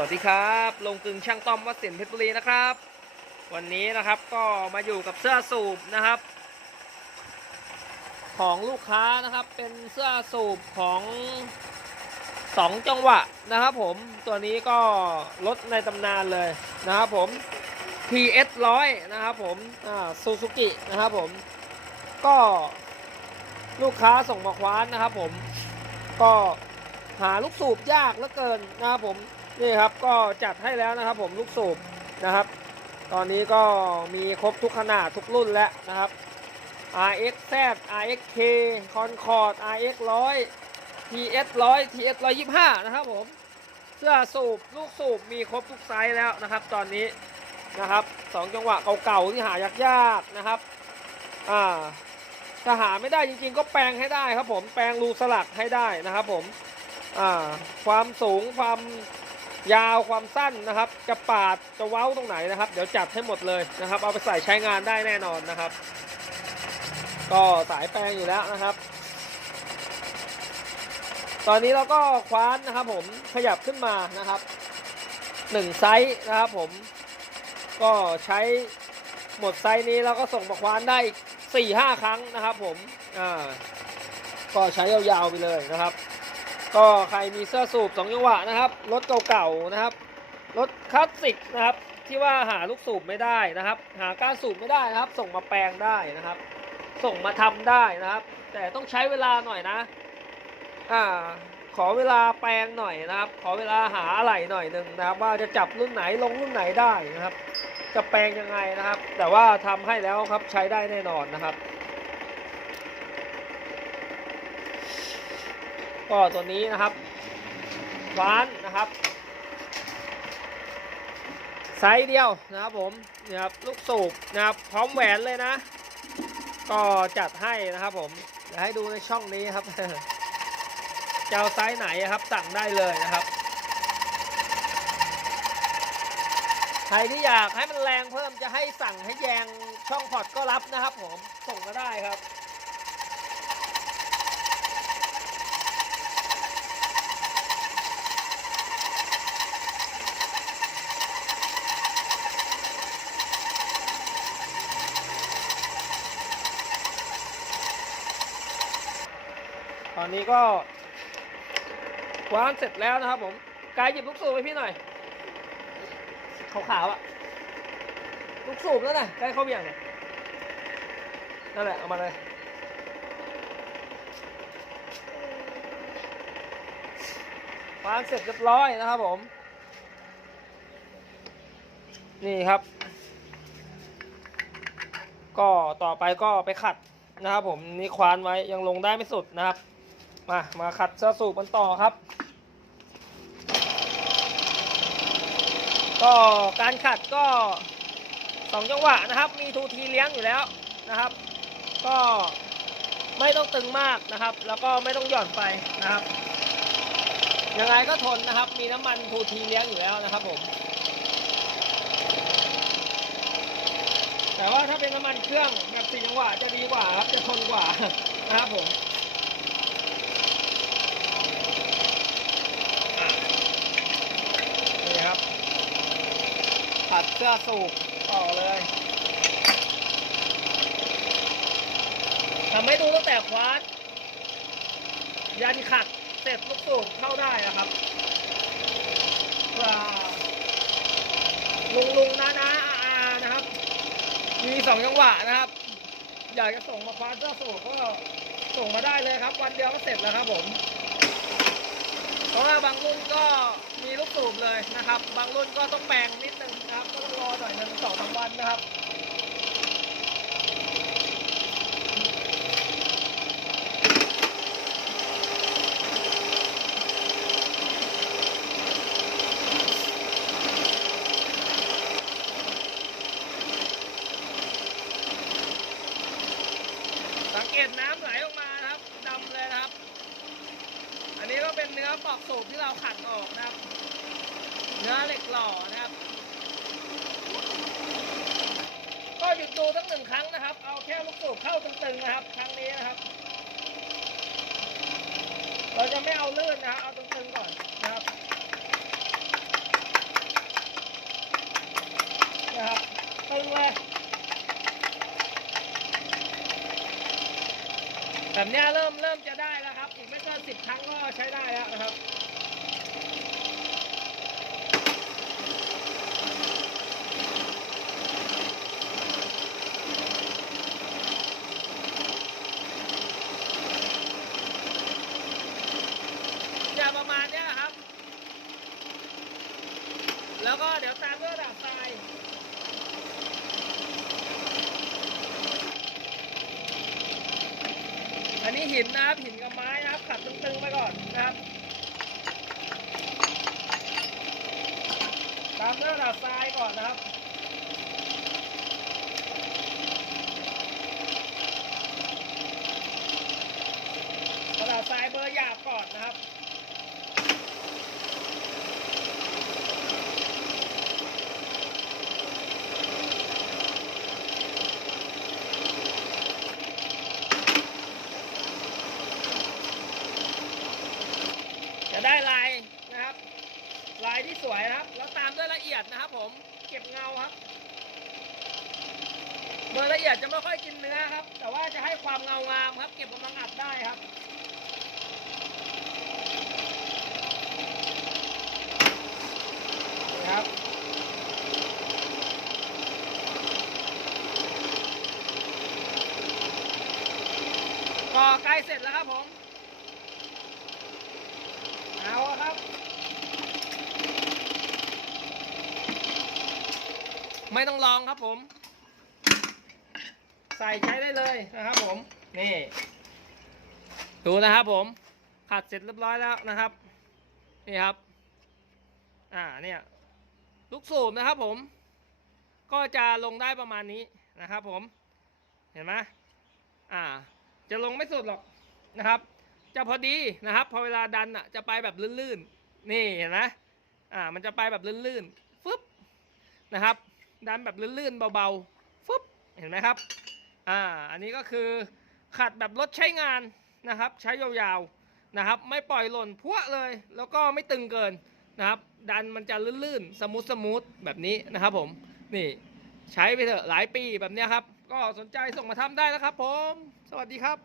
วัสดีครับ ลงกึ่งช่างต้อมวัดสินเพชรบุรีนะครับ วันนี้นะครับก็มาอยู่กับเสื้อสูบนะครับ ของลูกค้านะครับเป็นเสื้อสูบของสองจังหวะนะครับผมตัวนี้ก็รถในตำนานเลยนะครับผม PS 100นะครับผมซูซูกินะครับผม ก็ลูกค้าส่งมาคว้านนะครับผมก็ หาลูกสูบยากเหลือเกินนะครับผมนี่ครับก็จัดให้แล้วนะครับผมลูกสูบนะครับ ตอนนี้ก็มีครบทุกขนาดทุกรุ่นแล้วนะครับ RX Z RX K Concord RX 100 TS 100 TS 125นะครับผมเสื้อสูบลูกสูบมีครบทุกไซส์แล้วนะครับ ตอนนี้นะครับสองจังหวะเก่าๆที่หายากๆนะครับอ่าถ้าหาไม่ได้จริงๆ ก็แปลงให้ได้ครับผมแปลงรูสลักให้ได้นะครับผม ความสูงความยาวความสั้นนะครับ จะปาดจะเว้าตรงไหนนะครับ เดี๋ยวจัดให้หมดเลยนะครับ เอาไปใส่ใช้งานได้แน่นอนนะครับ ก็สายแปลงอยู่แล้วนะครับ ตอนนี้เราก็คว้านนะครับ ผมขยับขึ้นมานะครับหนึ่งไซส์นะครับผมก็ใช้หมดไซส์นี้แล้วก็ส่งมาคว้านได้อีกสี่ห้าครั้งนะครับ ผมอ่าก็ใช้ยาวๆไปเลยนะครับ ก็ใครมีเสื้อสูบสองจังหวะนะครับรถเก่าๆนะครับรถคลาสสิกนะครับที่ว่าหาลูกสูบไม่ได้นะครับ หาการสูบไม่ได้นะครับ ส่งมาแปลงได้นะครับ ส่งมาทำได้นะครับ แต่ต้องใช้เวลาหน่อยนะอ่าขอเวลาแปลงหน่อยนะครับ ขอเวลาหาอะไรหน่อยหนึ่งนะครับ ว่าจะจับรุ่นไหนลงรุ่นไหนได้นะครับ จะแปลงยังไงนะครับ แต่ว่าทำให้แล้วครับใช้ได้แน่นอนนะครับ ก็ตัวนี้นะครับฟ้านนะครับไซส์เดียวนะครับผมนี่ครับลูกสูบนะครับพร้อมแหวนเลยนะ ก็จัดให้นะครับผมเดี๋ยวให้ดูในช่องนี้ครับจะเอาไซส์ไหนครับสั่งได้เลยนะครับ ใครที่อยากให้มันแรงเพิ่มจะให้สั่งให้แยงช่องพอร์ตก็รับนะครับผมส่งมาได้ครับ อนนี้ก็วางเสร็จแล้วนะครับผมกายหยิบลูกสูบให้พี่หน่อยขาวๆอะลูกสูบแล้วนะใกล้เข้าเบี่ยงเนี่ยนั่นแหละเอามาเลยวางเสร็จเรียบร้อยนะครับผม นี่ครับ ก็ต่อไปก็ไปขัดนะครับผมนี่ควานไว้ยังลงได้ไม่สุดนะครับ มา มาขัดเสื้อสูบกันต่อครับ ก็การขัดก็สองจังหวะนะครับ มีทูทีเลี้ยงอยู่แล้วนะครับ ก็ไม่ต้องตึงมากนะครับ แล้วก็ไม่ต้องหย่อนไปนะครับ ยังไงก็ทนนะครับ มีน้ำมันทูทีเลี้ยงอยู่แล้วนะครับผม แต่ว่าถ้าเป็นน้ำมันเครื่องแบบสี่จังหวะจะดีกว่าครับ จะทนกว่านะครับผม นี่ครับขัดเสื้อสูบต่อเลยทำให้ดูตั้งแต่ควานยันขัดเสร็จลูกสูบเข้าได้นะครับเพื่อลุงลุงนะนะอาอานะครับ มีสองจังหวะนะครับ อยากจะส่งมาควานเสื้อสูบก็ส่งมาได้เลยครับ วันเดียวก็เสร็จแล้วครับผม เพราะว่าบางรุ่นก็มีลูกสูบเลยนะครับ บางรุ่นก็ต้องแปลงนิดนึง หน่อยหนึ่งสองสามวันนะครับสังเกตน้ำไหลออกมานะครับดำเลยนะครับ อันนี้ก็เป็นเนื้อปอกสูบที่เราขัดออกนะครับ เนื้อเหล็กหล่อนะครับ รูทั้งหนึ่งครั้งนะครับ เอาแค่ลูกสูบเข้าตึงๆนะครับ ครั้งนี้นะครับ เราจะไม่เอาลื่นนะเอาตึงๆก่อนนะครับนะครับตึงเลยแบบนี้เริ่มเริ่มจะได้แล้วครับ อีกไม่เกินสิบครั้งก็ใช้ได้แล้วนะครับ แล้วก็เดี๋ยวตามด้วยระดับทรายอันนี้หินนะครับหินกับไม้นะครับขัดตึงๆไปก่อนนะครับ ตามด้วยระดับทรายก่อนนะครับระดับทรายเบอร์หยาบก่อนนะครับ จะได้ลายนะครับ ลายที่สวยนะครับ แล้วตามด้วยละเอียดนะครับ ผมเก็บเงาครับโดยละเอียดจะไม่ค่อยกินเนื้อครับ แต่ว่าจะให้ความเงางามครับ เก็บกำลังอัดได้ครับนะครับก็ใกล้เสร็จแล้วครับผม เอาอะครับ ไม่ต้องลองครับผม ใส่ใช้ได้เลยนะครับผม นี่ ดูนะครับผม ขัดเสร็จเรียบร้อยแล้วนะครับ นี่ครับ อ่าเนี่ยลูกสูบนะครับผม ก็จะลงได้ประมาณนี้นะครับผม เห็นไหมอ่า จะลงไม่สุดหรอกนะครับ จะพอดีนะครับ พอเวลาดันอะจะไปแบบลื่นๆ นี่เห็นไหมอ่า มันจะไปแบบลื่นๆ ฟึบนะครับ ดันแบบลื่นๆเบาๆฟึบเห็นไหมครับอ่าอันนี้ก็คือขัดแบบรถใช้งานนะครับ ใช้ยาวๆนะครับ ไม่ปล่อยหล่นพวเลย แล้วก็ไม่ตึงเกินนะครับ ดันมันจะลื่นๆสมูทสมูทแบบนี้นะครับผมนี่ใช้ไปเถอะหลายปีแบบนี้ครับ ก็สนใจส่งมาทำได้นะครับผม สวัสดีครับ